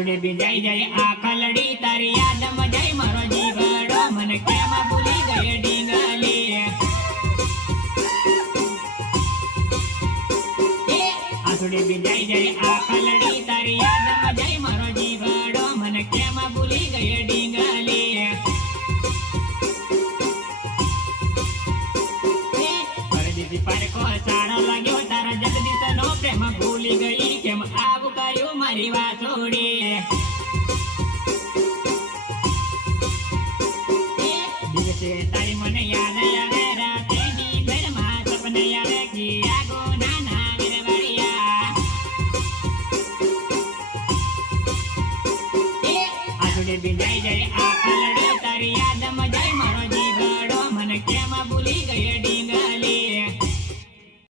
આસુડે બિંજાઈ જાય આ કલડી તારી યાદમાં જાય મારો જીવડો મને કેમ ભૂલી ગઈ ડીંગલી આસુડે બિંજાઈ જાય આ કલડી તારી યાદમાં જાય મારો જીવડો મને કેમ ભૂલી ગઈ ડીંગલી પરદેશી પારકો સારો લાગ્યો તારા જગદીશનો પ્રેમ ભૂલી ગઈ કેમ આવું કર્યું મારી વાસોડી દિવસે તારી મને યાદ આવે રાતે નીંદરમાં સપને આવે કિયા ગો નાના વીરવાડિયા આસુડે બિંજાઈ જાય આ કલડી તારી યાદમાં જાય મારો જીવડો મને કેમ ભૂલી ગઈ